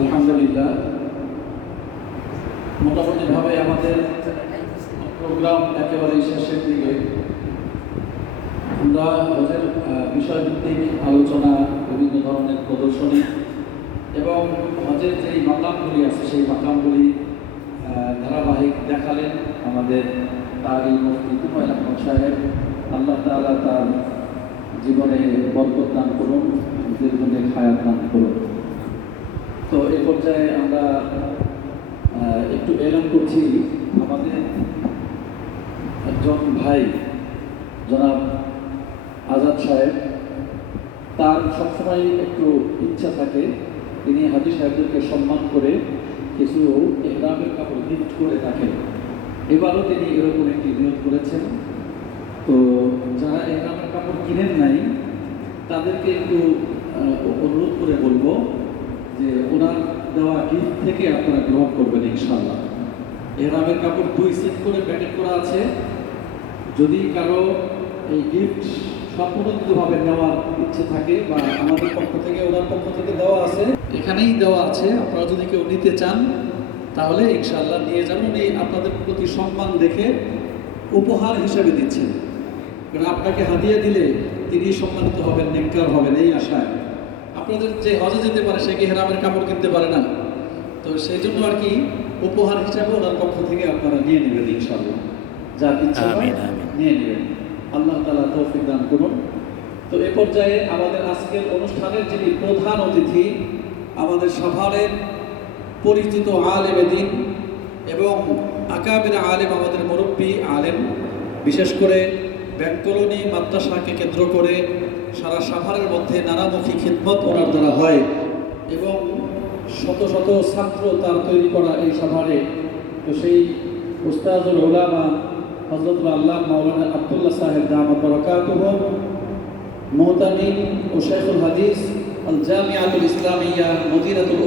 আলহামদুলিল্লাহ, মোটামুটিভাবে আমাদের প্রোগ্রাম একেবারে শেষের দিকে। আমরা হজের বিষয়ভিত্তিক আলোচনা, বিভিন্ন ধরনের প্রদর্শনী এবং হজের যেই মাকামগুলি আছে সেই মাকামগুলি ধারাবাহিক দেখালেন আমাদের তারই মুফতি তুফাইল আহমদ সাহেব। আল্লাহ তাআলা তার জীবনে বরকত দান করুন, দীর্ঘদিন হায়াত দান করুন। তো এই পর্যায়ে আমরা একটু এলান করছি, আমাদের একজন ভাই জনাব আজাদ সাহেব, তার সবসময় একটু ইচ্ছা থাকে তিনি হাজী সাহেবদেরকে সম্মান করে কিছু ইহরামের কাপড় গিফট করে থাকেন। এবারও তিনি এরকম একটি নিয়োগ করেছেন। তো যারা ইহরামের কাপড় কিনেন নাই তাদেরকে একটু অনুরোধ করে বলবো যে ওনার দেওয়া গিফট থেকে আপনারা গ্রহণ করবেন ইনশাআল্লাহ। ইহরামের কাপড় 2 সেট করে প্যাকেট করা আছে। যদি কারো এই গিফট সম্পূর্ণভাবে নেওয়ার ইচ্ছে থাকে বা আমাদের পক্ষ থেকে ওনার পক্ষ থেকে দেওয়া আছে, এখানেই দেওয়া আছে, আপনারা যদি কেউ নিতে চান তাহলে ইনশাআল্লাহ নিয়ে যাবেন। এই আপনাদের প্রতি সম্মান দেখে উপহার হিসেবে দিচ্ছেন, কারণ আপনাকে হাদিয়া দিলে তিনি সম্মানিত হবেন, নেককার হবেন, এই আশায়। আপনাদের যে হজে যেতে পারে সে কি ইহরামের কাপড় কিনতে পারে না, তো সেই জন্য আর কি উপহার হিসাবে ওনার পক্ষ থেকে আপনারা নিয়ে নেবেন ইনশাআল্লাহ। যা ইচ্ছা নিয়ে নেবেন, আল্লাহ তাআলা তৌফিক দান করুন। তো এ পর্যায়ে আমাদের আজকের অনুষ্ঠানের যিনি প্রধান অতিথি, আমাদের সাভারের পরিচিত আলেম দ্বীন এবং আকাবির আলেম, আমাদের মুরব্বী আলেম, বিশেষ করে ব্যাংক কলোনি মাদ্রাসাকে কেন্দ্র করে সারা সাভারের মধ্যে নানামুখী খিদমত ওনার দ্বারা হয় এবং শত শত ছাত্র তার তৈরি করা এই সাভারে। তো সেই উস্তাজুল উলামা হযরতুল আল্লামা মাওলানা আব্দুল্লাহ সাহেব দামাত বারাকাতুহু, মুহতামিম ও শাইখুল হাদিস আল জামিআতুল ইসলামিয়া মদিনাতুল